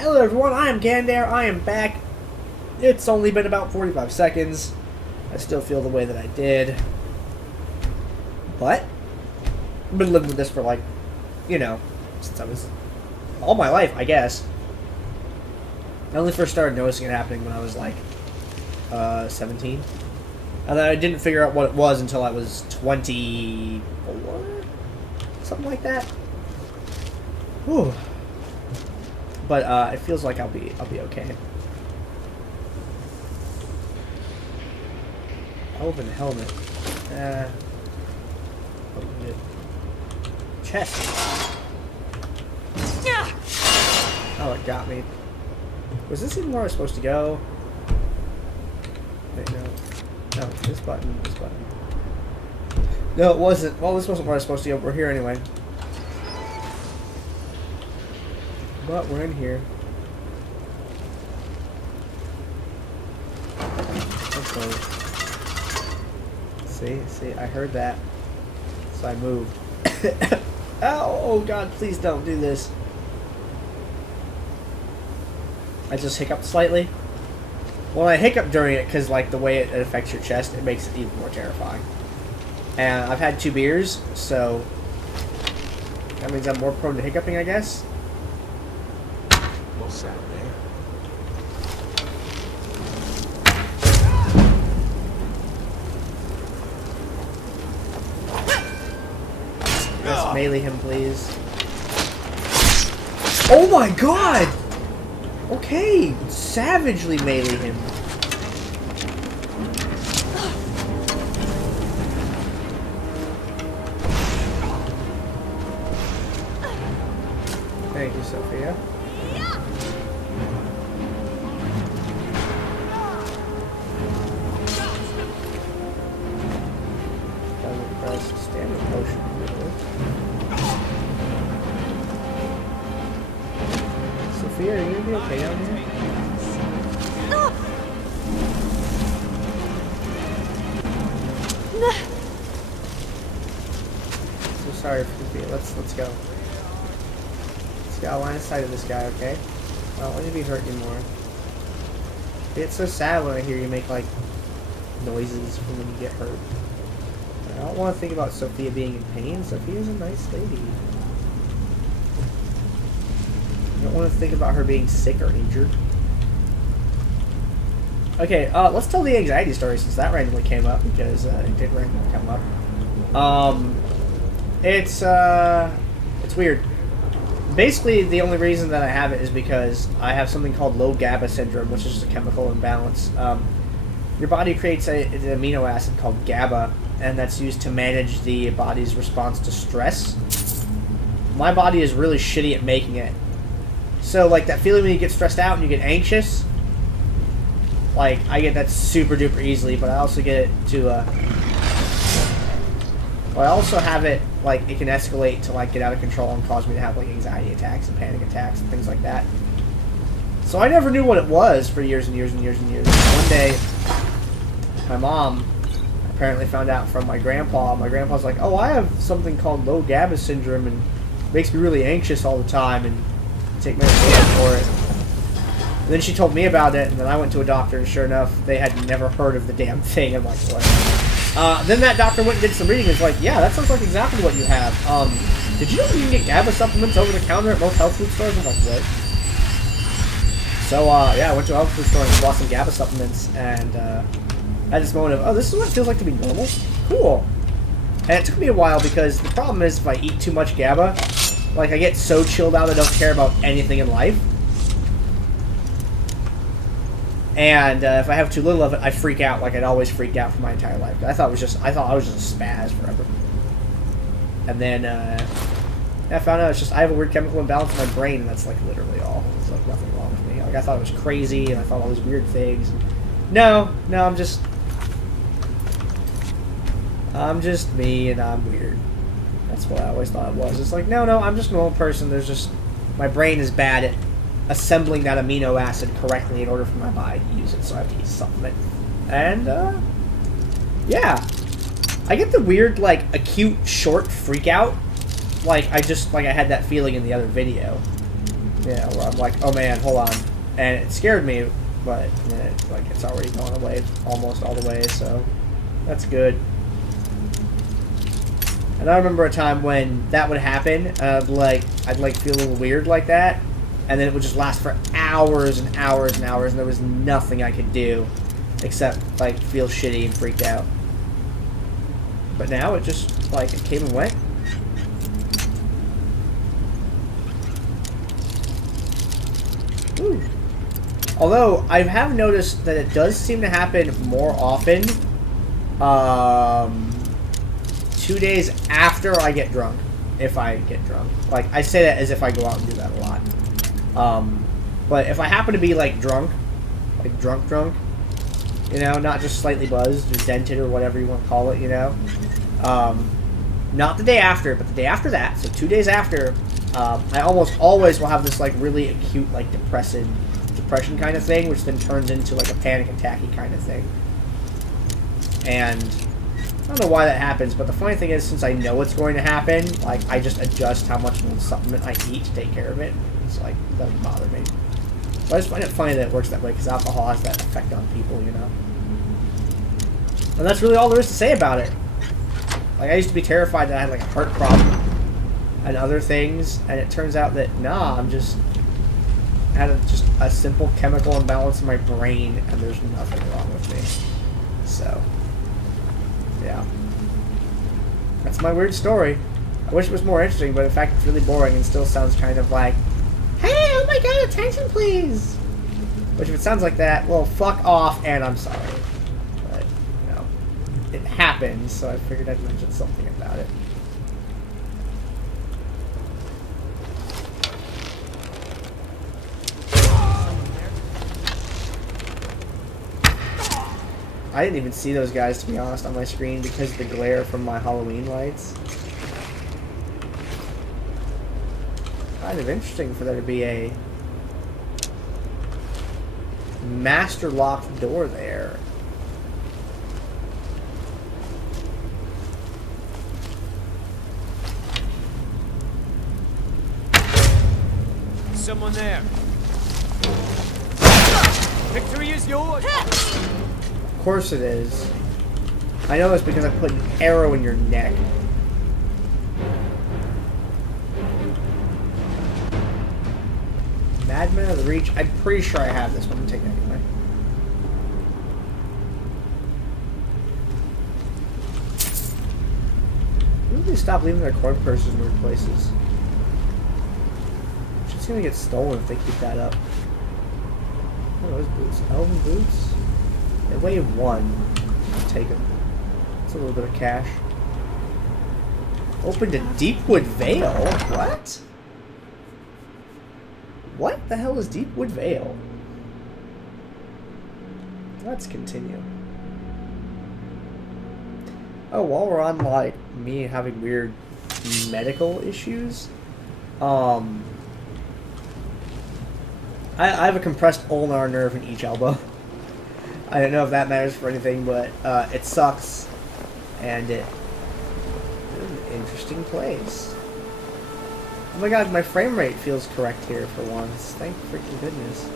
Hello everyone, I am Gandair, I am back. It's only been about 45 seconds. I still feel the way that I did. But, I've been living with this for like, you know, since I was, all my life, I guess. I only first started noticing it happening when I was like, 17. And then I didn't figure out what it was until I was 24? Something like that. Whew. But, it feels like I'll be okay. Open helmet. Open it. Chest. Oh, it got me. Was this even where I was supposed to go? Wait, no. No, this button, this button. No, it wasn't. Well, this wasn't where I was supposed to go. We're here anyway. But we're in here. Okay. See, I heard that. So I moved. Ow, oh god, please don't do this. I just hiccuped slightly. Well, I hiccup during it because, like, the way it affects your chest, it makes it even more terrifying. And I've had 2 beers, so that means I'm more prone to hiccuping, I guess. Well said, man. Let's melee him, please. Oh my god! Okay, savagely melee him. Thank you, Sophia. Press standard potion. Sophia, are you gonna be okay down here? So sorry, Sophia. Let's go. Let's go. Line of sight of this guy, okay? I don't want you to be hurt anymore. It's so sad when I hear you make like noises when you get hurt. I don't want to think about Sophia being in pain. Sophia's a nice lady. I don't want to think about her being sick or injured. Okay, let's tell the anxiety story since that randomly came up, because it did randomly come up. It's weird. Basically, the only reason that I have it is because I have something called low GABA syndrome, which is just a chemical imbalance. Your body creates an amino acid called GABA, and that's used to manage the body's response to stress. My body is really shitty at making it. So, like, that feeling when you get stressed out and you get anxious, like, I get that super duper easily, but I also get it to, well, I also have it, like, it can escalate to, like, get out of control and cause me to have, like, anxiety attacks and panic attacks and things like that. So I never knew what it was for years and years and years and years. One day, my mom apparently found out from my grandpa. My grandpa's like, oh, I have something called low GABA syndrome, and it makes me really anxious all the time, and take medication for it. And then she told me about it, and then I went to a doctor, and sure enough, they had never heard of the damn thing. I'm like, what? Then that doctor went and did some reading, and was like, yeah, that sounds like exactly what you have. Did you know you can get GABA supplements over the counter at most health food stores? I'm like, what? So, yeah, I went to a health food store and bought some GABA supplements, and, I had this moment of, oh, this is what it feels like to be normal? Cool. And it took me a while, because the problem is if I eat too much GABA, like, I get so chilled out I don't care about anything in life. And if I have too little of it, I freak out like I'd always freaked out for my entire life. I thought I was just a spaz forever. And then I found out it's just I have a weird chemical imbalance in my brain, and that's like literally all. There's like nothing wrong with me. Like, I thought it was crazy, and I thought all these weird things. And no, I'm just me, and I'm weird. That's what I always thought it was. It's like, no, I'm just a normal person. There's just, my brain is bad at assembling that amino acid correctly in order for my body to use it, so I have to use a supplement. And, yeah. I get the weird, like, acute short freak out. Like, I had that feeling in the other video. Yeah, where I'm like, oh man, hold on. And it scared me, but then it's already gone away almost all the way, so that's good. And I remember a time when that would happen, and I'd feel a little weird like that, and then it would just last for hours and hours and hours, and there was nothing I could do except feel shitty and freaked out. But now it just it came and went. Ooh. Although I have noticed that it does seem to happen more often 2 days after I get drunk, if I get drunk. I say that as if I go out and do that a lot. But if I happen to be drunk, drunk, you know, not just slightly buzzed or dented or whatever you want to call it, you know. Not the day after, but the day after that, so 2 days after, I almost always will have this really acute depression kind of thing, which then turns into a panic attacky kind of thing. And I don't know why that happens, but the funny thing is, since I know what's going to happen, I just adjust how much supplement I eat to take care of it. It's it doesn't bother me. But I just find it funny that it works that way, because alcohol has that effect on people, you know. And that's really all there is to say about it. I used to be terrified that I had a heart problem and other things, and it turns out that nah, I'm just had just a simple chemical imbalance in my brain, and there's nothing wrong with me. So, yeah. That's my weird story. I wish it was more interesting, but in fact it's really boring and still sounds kind of like, hey, oh my god, attention please! Which if it sounds like that, well, fuck off, and I'm sorry. But, you know, it happens, so I figured I'd mention something about it. I didn't even see those guys, to be honest, on my screen because of the glare from my Halloween lights. Kind of interesting for there to be a master locked door there. Someone there. Victory is yours. Of course it is. I know this because I put an arrow in your neck. Madman of the Reach. I'm pretty sure I have this one. I'm gonna take that anyway. When do they stop leaving their coin purses in weird places? It's gonna get stolen if they keep that up. Oh, those boots. Elven boots? They weigh 1. I'll take them. It's a little bit of cash. Open to Deepwood Vale? What? What the hell is Deepwood Vale? Let's continue. Oh, while we're on, me having weird medical issues, I have a compressed ulnar nerve in each elbow. I don't know if that matters for anything, but it sucks, and it is an interesting place. Oh my god, my frame rate feels correct here for once. Thank freaking goodness.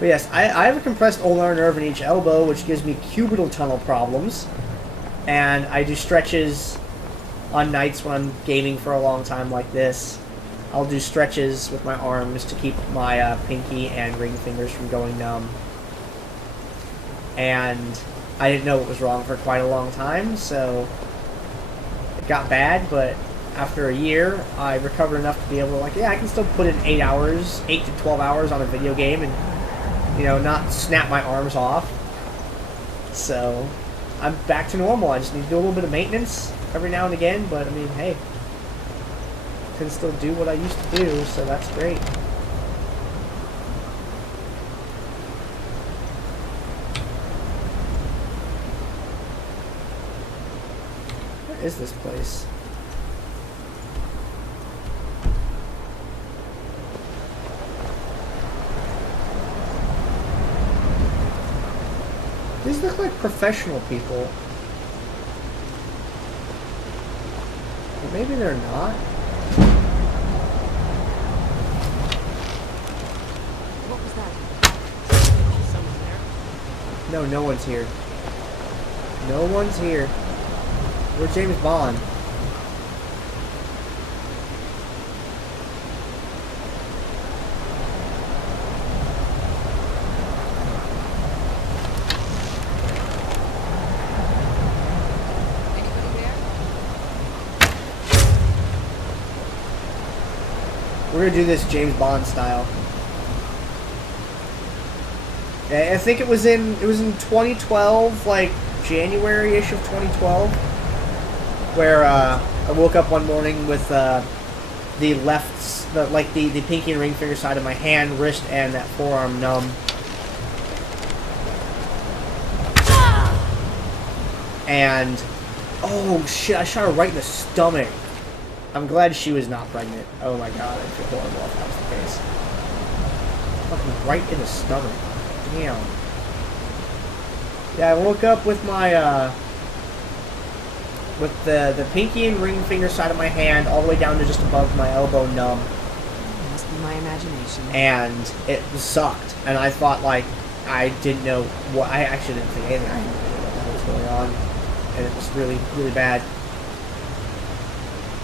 But yes, I have a compressed ulnar nerve in each elbow, which gives me cubital tunnel problems, and I do stretches on nights when I'm gaming for a long time like this. I'll do stretches with my arms to keep my pinky and ring fingers from going numb. And I didn't know what was wrong for quite a long time, so it got bad, but after a year, I recovered enough to be able to, yeah, I can still put in 8 to 12 hours on a video game and, you know, not snap my arms off. So, I'm back to normal. I just need to do a little bit of maintenance every now and again, but, I mean, hey, I can still do what I used to do, so that's great. Where is this place? These look like professional people. But maybe they're not. No, no one's here. No one's here. We're James Bond. We're gonna do this James Bond style. I think it was in 2012, like January-ish of 2012, where I woke up one morning with the pinky and ring finger side of my hand, wrist, and that forearm numb. And oh shit! I shot her right in the stomach. I'm glad she was not pregnant. Oh my god, I'd feel horrible if that was the case. Fucking right in the stomach. Damn. Yeah, I woke up with my, with the pinky and ring finger side of my hand all the way down to just above my elbow numb. Must be my imagination. And it sucked. And I thought, like, I didn't know what... I actually didn't think anything. I didn't know what the hell was going on. And it was really, really bad.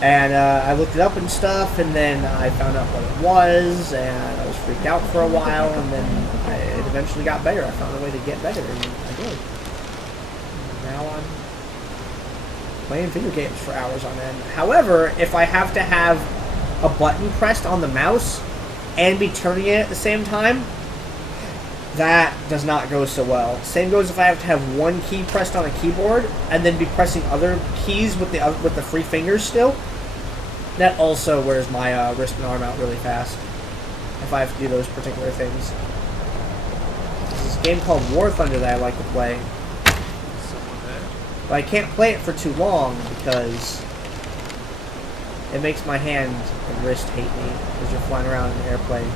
And I looked it up and stuff, and then I found out what it was, and I was freaked out for a while, and then it eventually got better. I found a way to get better, and I did. Now I'm playing video games for hours on end. However, if I have to have a button pressed on the mouse and be turning it at the same time, that does not go so well. Same goes if I have to have one key pressed on a keyboard and then be pressing other keys with the free fingers still. That also wears my wrist and arm out really fast if I have to do those particular things. There's this game called War Thunder that I like to play. But I can't play it for too long because it makes my hand and wrist hate me as you're flying around in an airplane.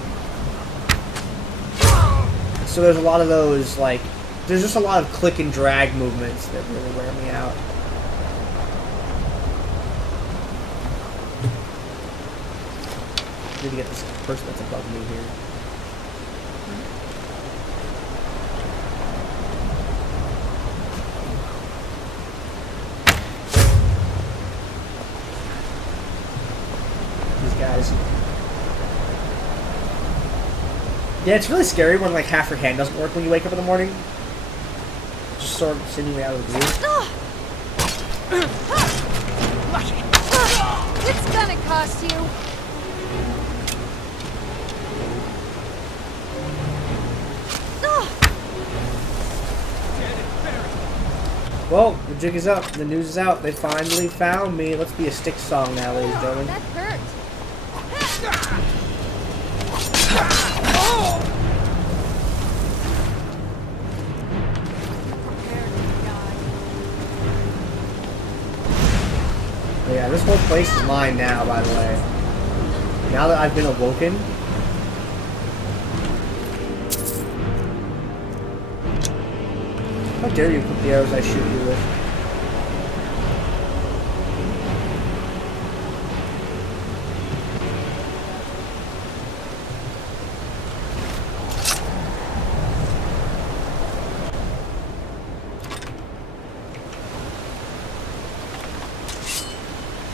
So there's a lot of those, like, there's just a lot of click and drag movements that really wear me out. I need to get this person that's above me here. These guys. Yeah, it's really scary when, like, half your hand doesn't work when you wake up in the morning. Just sort of seemingly out of the view. It's gonna cost you. Well, the jig is up. The news is out. They finally found me. Let's be a stick song now, ladies and gentlemen. That hurt. Yeah, this whole place is mine now, by the way. Now that I've been awoken. How dare you put the arrows I shoot you with?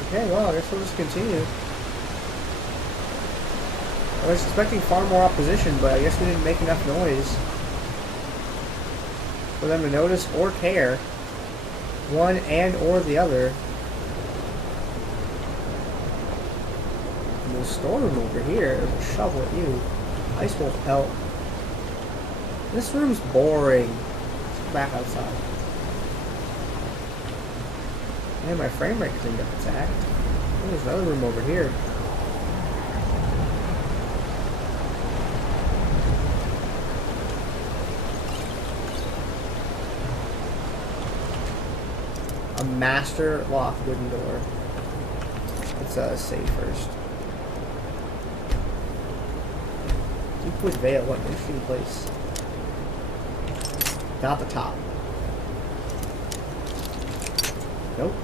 Okay, well, I guess we'll just continue. I was expecting far more opposition, but I guess we didn't make enough noise for them to notice or care. One and or the other. And there's a storeroom over here. There's a shovel at you. Ice wolf pelt. This room's boring. Let's go back outside. Man, my frame rate didn't get attacked. Oh, there's another room over here. A master lock wooden door. Let's save first. Deepwood Vale, what an interesting place. Not the top. Nope.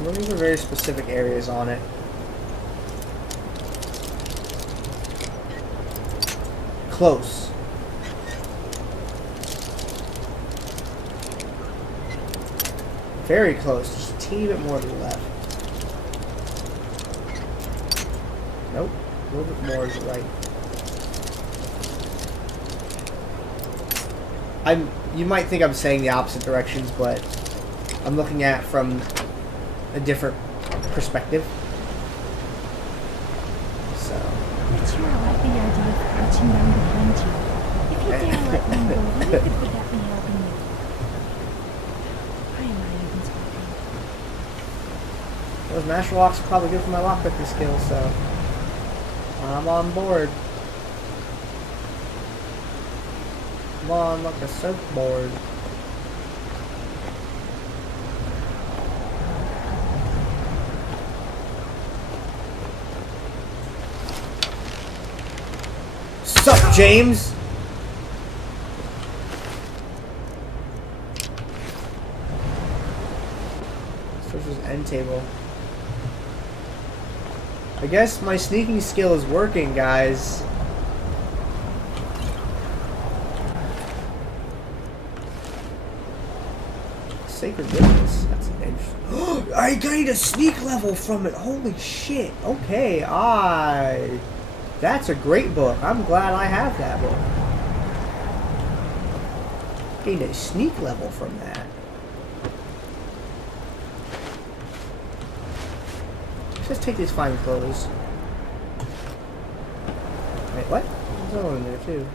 Well, these are very specific areas on it. Close. Very close. Just a teeny bit more to the left. Nope. A little bit more to the right. You might think I'm saying the opposite directions, but I'm looking at it from a different perspective. So. But sure, I like the idea of crouching down behind you. If you dare let me go, then you could forget me helping you. Why am I even talking? Those master locks are probably good for my lockpicking skills, so I'm on board. Come on, like a surfboard. Sup, James? This is end table. I guess my sneaking skill is working, guys. Sacred Witness. That's an interesting. I gained a sneak level from it. Holy shit. Okay, that's a great book. I'm glad I have that book. Gained a sneak level from that. Let's take these fine clothes. Wait, what? There's another one in there too.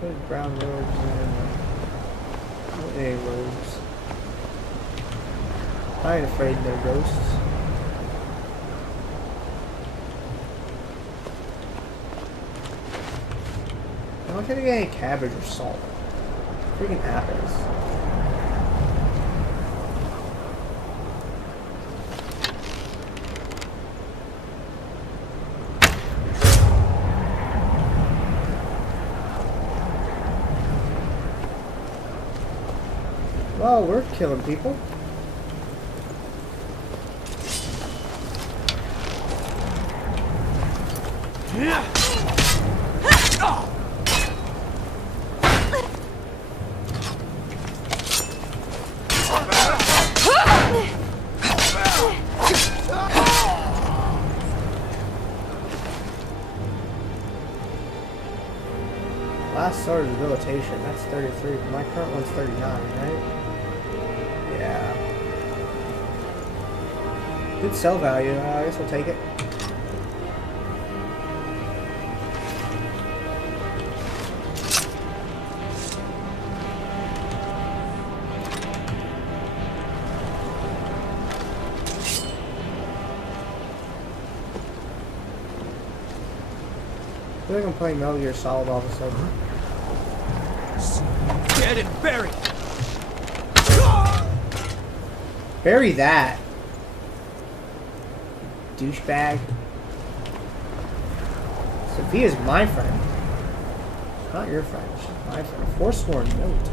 Put brown robes and any robes. I ain't afraid no ghosts. I'm not gonna get any cabbage or salt. Freaking apples. Oh, we're killing people. Last sword is debilitation. That's 33. My current one's 39, right? Yeah. Good sell value. I guess we'll take it. I feel like I'm playing Metal Gear Solid all of a sudden. Dead and buried. Bury that. Douchebag. Sophia's my friend. Not your friend. She's my friend. Forsworn note.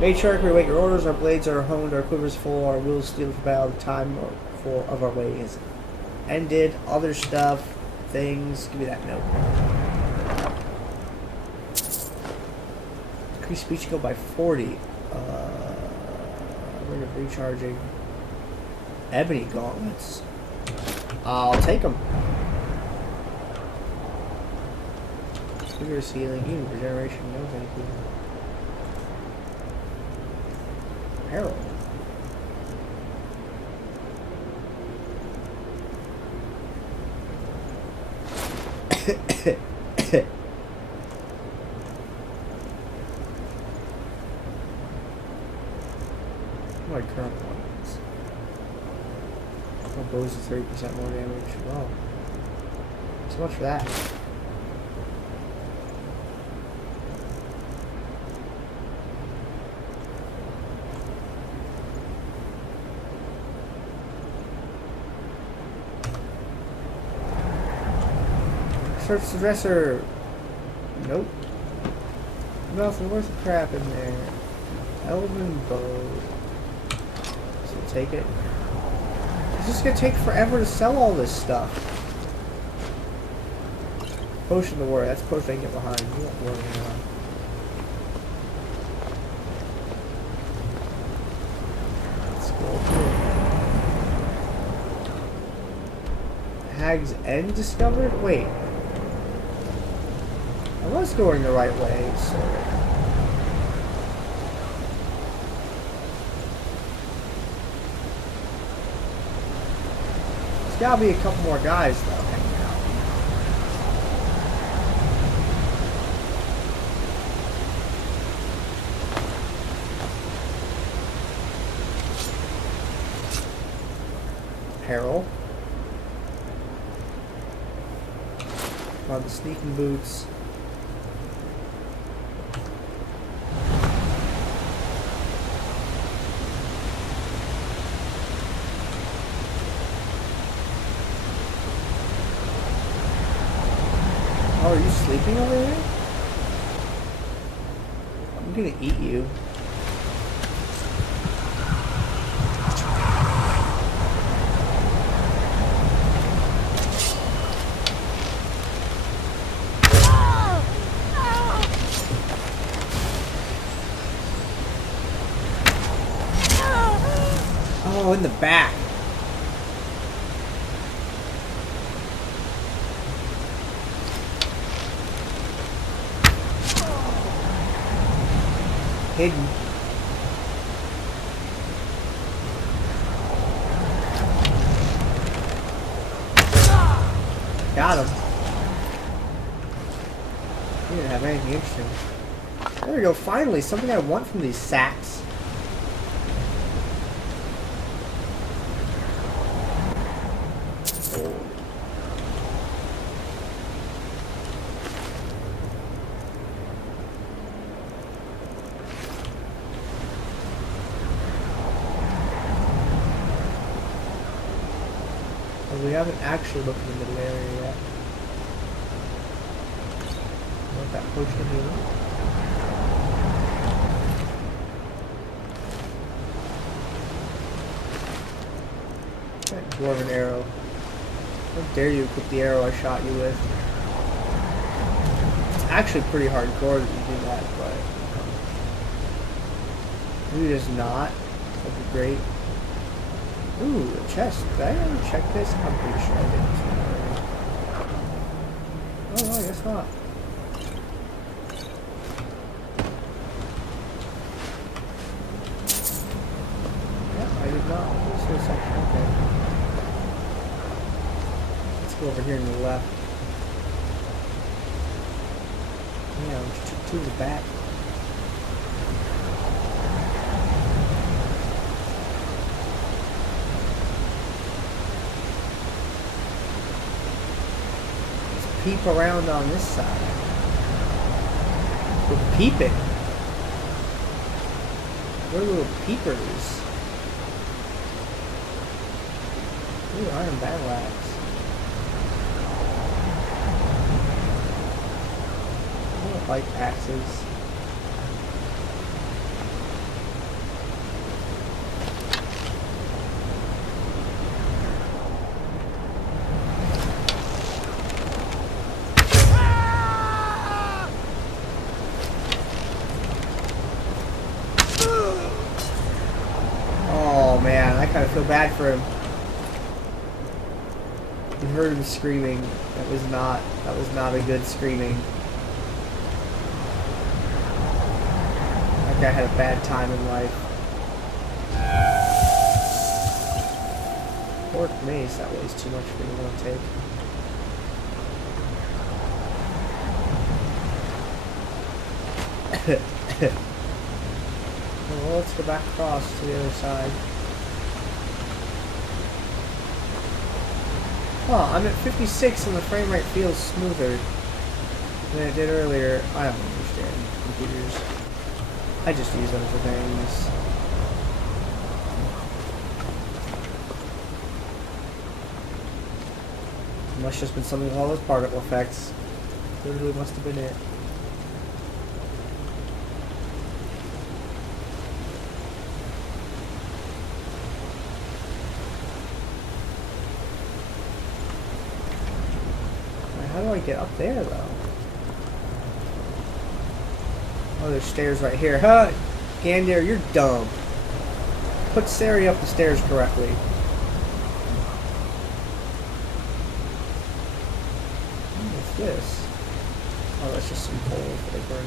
Matriarch, we await your orders. Our blades are honed. Our quivers full. Our wheels steel for battle. The time of our way is ended. Other stuff. Things. Give me that note. Increase speed skill by 40. Rate of recharging. Ebony gauntlets. I'll take them. Vigorous healing. Even regeneration. No thank you. Herald. My current ones. Oh, bows to 30% more damage. Wow. So much for that. Search the dresser. Nope. Nothing worth a crap in there. Elven bow. So we'll take it. It's just gonna take forever to sell all this stuff. Potion to worry. That's a potion I can get behind. You won't worry now. Mag's End discovered? Wait. I was going the right way, so... There's gotta be a couple more guys, though, hanging out. Apparel. On the sneaking boots. Oh, are you sleeping over there? I'm gonna eat you. Oh, in the back. Hidden. Got him. He didn't have anything interesting. There we go, finally, something I want from these sacks. We haven't actually looked in the middle area yet. Want that potion here? That dwarven arrow. How dare you equip the arrow I shot you with? It's actually pretty hardcore that you do that, but maybe it is not. That'd be great. Ooh, a chest. Did I ever check this? I'm pretty sure I didn't. Oh, no, I guess not. Yeah, I did not. This was section. Okay. Let's go over here to the left. Yeah, we took two to the back. Peep around on this side. We're peeping. We're little peepers. Ooh, iron battle axe. I don't like axes. I kind of feel bad for him. You heard him screaming. That was not a good screaming. That guy had a bad time in life. Orc mace, that weighs too much for me to want to take. Well, let's go back across to the other side. Huh, I'm at 56 and the frame rate feels smoother than it did earlier. I don't understand computers. I just use them for things. It must have just been something with all those particle effects. Literally must have been it. How do I get up there, though? Oh, there's stairs right here. Huh? Gandair, you're dumb. Put Sari up the stairs correctly. this? Oh, that's just some coal that they burn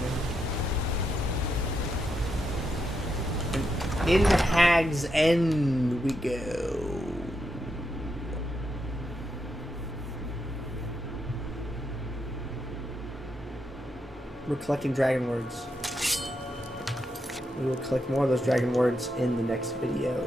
in. And in Hag's End we go. We're collecting dragon words. We will collect more of those dragon words in the next video.